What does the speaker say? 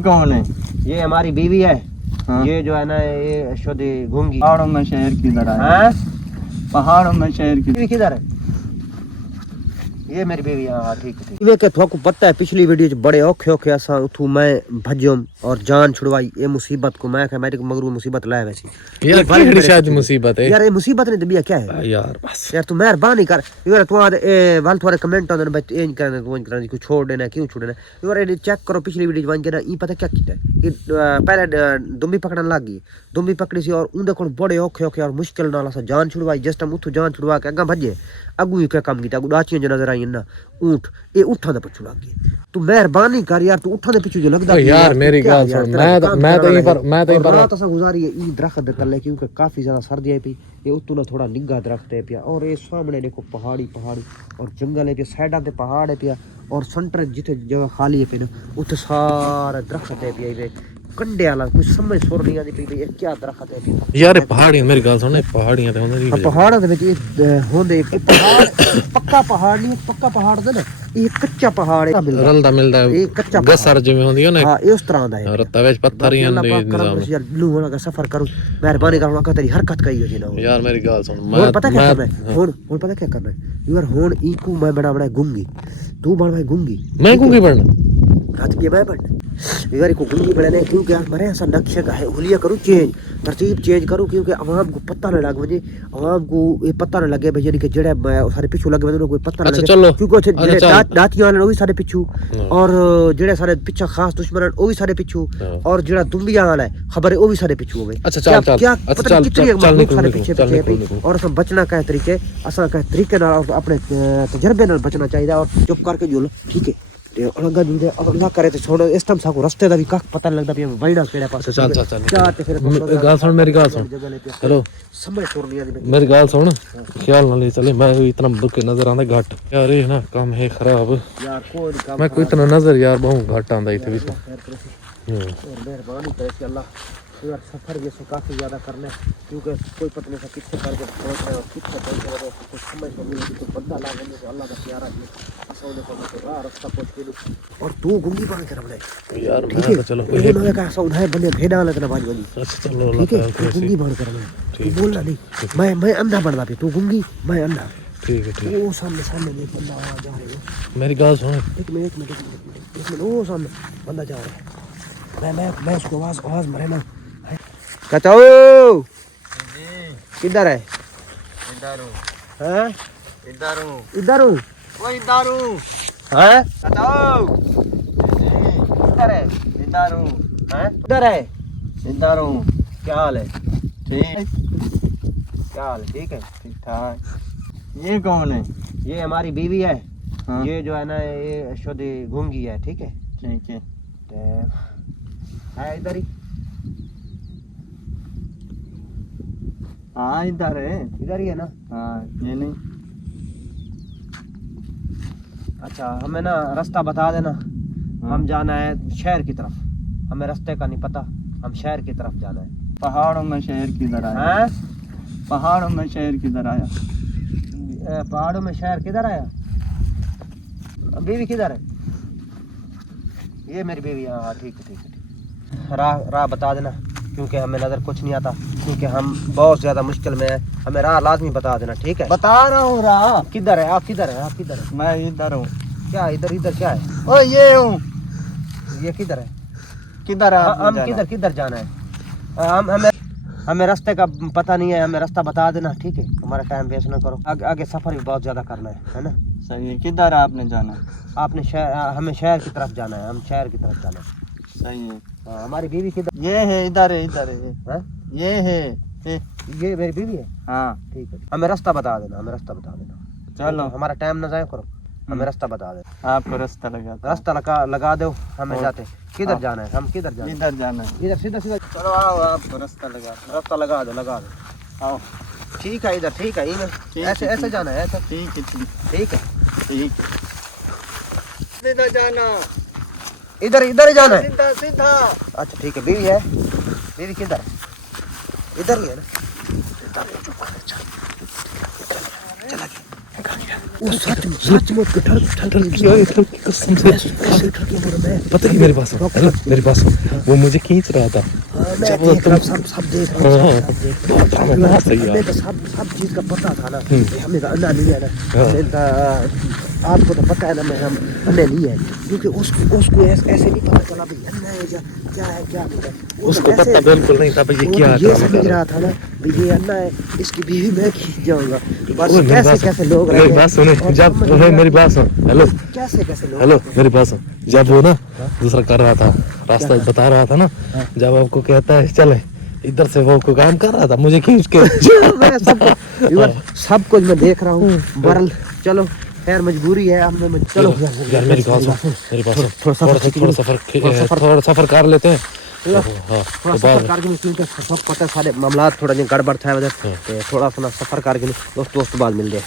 कौन है? ये हमारी बीवी है। हाँ। ये जो है ना ये शुद्ध गूंगी। पहाड़ों में शहर किधर आया? हाँ? पहाड़ों में शहर की बीवी किधर है? ये मेरी बीवी। हाँ ठीक है ठीक है। के थोक पता है पिछली वीडियो च बड़े औखे औखे असा उठू मैं भजम और जान छुड़वाई ये मुसीबत को मैं कह मेरे को मगरू मुसीबत लाए वैसी यार बड़ी शायद मुसीबत है यार। ये मुसीबत नहीं तो बिया क्या है यार बस यार तू मेहरबानी कर यार। तू ए वाल थोड़े कमेंट आंदे भाई एंज करना तू एंज करना कुछ छोड़ देना क्यों छोड़ना यार। ये चेक करो पिछली वीडियो वन के ना ई पता क्या कीता है। पहले दुम्बी पकड़न लग गई। दुम्बी पकड़ी सी और उनदे कोल बड़े औखे औखे और मुश्किल नाल सा जान छुड़वाई। जिस टाइम उठू जान छुड़वा के अगा भजे अगू ही क्या काम कीता अगू डाचियां जो नजर आई ना ऊंट ये उठा दे पिछू लग गई। तू मेहरबानी कर यार तू उठा दे पिछू जो लगदा यार मेरी गाल सुन मैं तो यहीं पर रात सा गुजारी है ई दरख्त दे तले क्योंकि काफी ज्यादा सर्दी आई पई। ये उतू ना थोड़ा निग्गा दरख्त है पिया और ये सामने देखो पहाड़ी पहाड़ी और जंगल है पिया साइडा ते पहाड़ है पिया और सेंटर जिथे जगह खाली है पे ना उथे सारा दरख्त है पिया ये कंडे वाला कुछ समझ सुर नहीं आती पई ये क्या दरख्त है पिया यार पहाड़ियां मेरी गाल सुन पहाड़ियां ते होंदे पहाड़ां दे विच होंदे पहाड़ पक्का पहाड़ नहीं पक्का पहाड़ दे ना ये कच्चा पहाड़ है रलदा मिलदा ये कच्चा गसर जिवें होंदी है ना। हां ये उस तरह दा है रत्ता विच पत्थर ही होंदे निजाम यार लू होना का सफर करूं मेहरबानी करो का तेरी हरकत कही हो जी ना यार मेरी गाल सुन मैं पता क्या करना है हुन पता क्या करना है यार हुन इको मैं बड़ा गूंगी तू बन भाई गूंगी मैं गूंगी बनना हाथ के मैं बन यार को गूंगी बनाने क्योंकि यार मरे ऐसा नक्शा का है हुलिया करूं चेंज तरतीब चेंज करूं क्योंकि आवाम को पता ना लगे मुझे आवाम को ये पता ना लगे भाई यानी कि जेड़े सारे पिछू लगे उनको कोई पता ना लगे क्योंकि जेड़े दातियां वाले वो भी सारे पिछू और जेड़े सारे पीछे खास दुश्मन वो भी सारे पिछू और जेड़ा दुम्बिया वाला है खबर है वो भी सारे पिछू हो गए। अच्छा चल क्या पता कितनी मखलूक सारे चल पीछे पीछे और सब बचना का तरीके असा का तरीके नाल अपने तजर्बे नाल बचना चाहिए और चुप करके जुल ठीक है अलग दूदे अल्लाह करे तो छोड़ो इस टाइम साको रास्ते दा भी कख पता लगदा पे वैना केड़े पास चल क्या ते फिर गाल सुन मेरी गाल सुन हेलो समझ सुन नहीं आती मेरी गाल सुन ख्याल ना ले चले मैं इतना बुके नजर आंदा घट यार ये ना काम है खराब यार कोई काम मैं कोई इतना नजर यार बहुत घट आंदा इथे भी और मेहरबानी करे कि अल्लाह यार सफर जैसे काफी ज्यादा करना है क्योंकि कोई पता नहीं कितने करके पहुंच रहे और कितने पहुंच रहे कुछ समझ नहीं तो बंदा लागे तो अल्लाह का प्यारा है असौले को तो रास्ता पहुंच के और तू गुंगी बन कर रहे यार मैं तो चलो ये ना का ऐसा उन्हें बने भेड़ा लगना बाजी वाली अच्छा चलो ठीक है गुंगी बन कर तू बोलना नहीं मैं अंधा बनना पे तू गुंगी मैं अंधा ठीक है ठीक वो सामने देख बंदा आ जा रहा है मेरी गाल सुन एक मिनट वो सामने बंदा जा रहा है मैं उसको आवाज मारे ना कहता ओ किधर है इधर हूँ हैं इधर हूँ इधर हूँ वो इधर हूँ हैं कहता इधर है इधर हूँ हैं इधर है इधर हूँ क्या हाल है ठीक क्या हाल है ठीक है ठीक ठाक। ये कौन है? ये हमारी बीवी है। हाँ। ये जो है ना ये शुद्ध गूंगी है ठीक है ठीक है है इधर ही हाँ इधर ही है ना। हाँ ये नहीं अच्छा हमें ना रास्ता बता देना हम जाना है शहर की तरफ हमें रास्ते का नहीं पता हम शहर की तरफ जाना है। पहाड़ों में शहर किधर आया? हैं पहाड़ों में शहर किधर आया? पहाड़ों में शहर किधर आया? बीवी किधर है? ये मेरी बीवी। हाँ ठीक है राह बता देना क्योंकि हमें नजर कुछ नहीं आता क्योंकि हम बहुत ज्यादा मुश्किल में है हमें राह लाजमी बता देना ठीक है। बता रहा हूँ राह। किधर है आप किधर है? मैं इधर हूँ। क्या इधर क्या है? ओ ये हूँ। ये किधर है? किधर है? हम किधर जाना है? हमें रास्ते का पता नहीं है हमें रास्ता बता देना ठीक है। हमारा टाइम वेस्ट ना करो आगे सफर भी बहुत ज्यादा करना है ना। सही है। किधर आपने जाना? आपने हमें शहर की तरफ जाना है हम शहर की तरफ जाना है। सही है। हमारी बीवी किधर? ये है इधर है हाँ? ये है ये मेरी बीवी है। हाँ ठीक है हमें रास्ता बता देना चलो हमारा टाइम ना जाया करो हमें रास्ता बता देना। आपको रास्ता लगा दो हमें जाते किधर जाना है हम किधर जाना है? इधर जाना है। इधर सीधा चलो आओ आपको रास्ता लगा दो आओ ठीक है इधर ठीक है ऐसे जाना है ऐसे ठीक है ठीक है सीधा जाना इधर ही जाना है सीधा। अच्छा ठीक है बीवी किधर है? इधर ही है ना। चल वो सच में ठरकी यार इधर की कसम से कैसे ठरकी बोल मैं पता है मेरी बात सुन, हेलो मेरी बात सुन, वो मुझे खींच रहा था मैं देख रहा हूँ, सब देख रहा हूँ, सब देख रहा हूँ। हाँ, सही यार। हमें तो सब चीज का पता था ना, हमें तो अन्ना नहीं है ना, हमें तो आपको तो पता है ना, मैं हम अन्ना नहीं है, क्योंकि उसको ऐसे नहीं पता चला भाई अन्ना है या क्या है क्या नहीं है। उसको पता बिल्कुल नहीं था भाई ये क्या ये समझ रहा था ना भाई ये अन्ना है, इसकी बीवी मैं खींच जाऊंगा। बस ओए, मेरी बात कैसे लोग मेरी बात सुने, जब ओए मेरी बात सुन, हेलो कैसे लोग, हेलो मेरी बात सुन, जब वो ना दूसरा कर रहा था, रास्ता बता रहा था ना, जब आपको कहता है चले इधर से, वो को काम कर रहा था मुझे खींच के मैं सब कुछ मैं देख रहा हूँ। बरल चलो खैर मजबूरी है, हमने चलो यार मेरी बात सुन, मेरी बात सुन, थोड़ा सफर कर लेते हैं। हाँ थोड़ा सफर करके क्योंकि सब पता है सारे मामला थोड़ा गड़बड़ था उधर, थोड़ा सा सफर करके दोस्त बाद मिल जाए।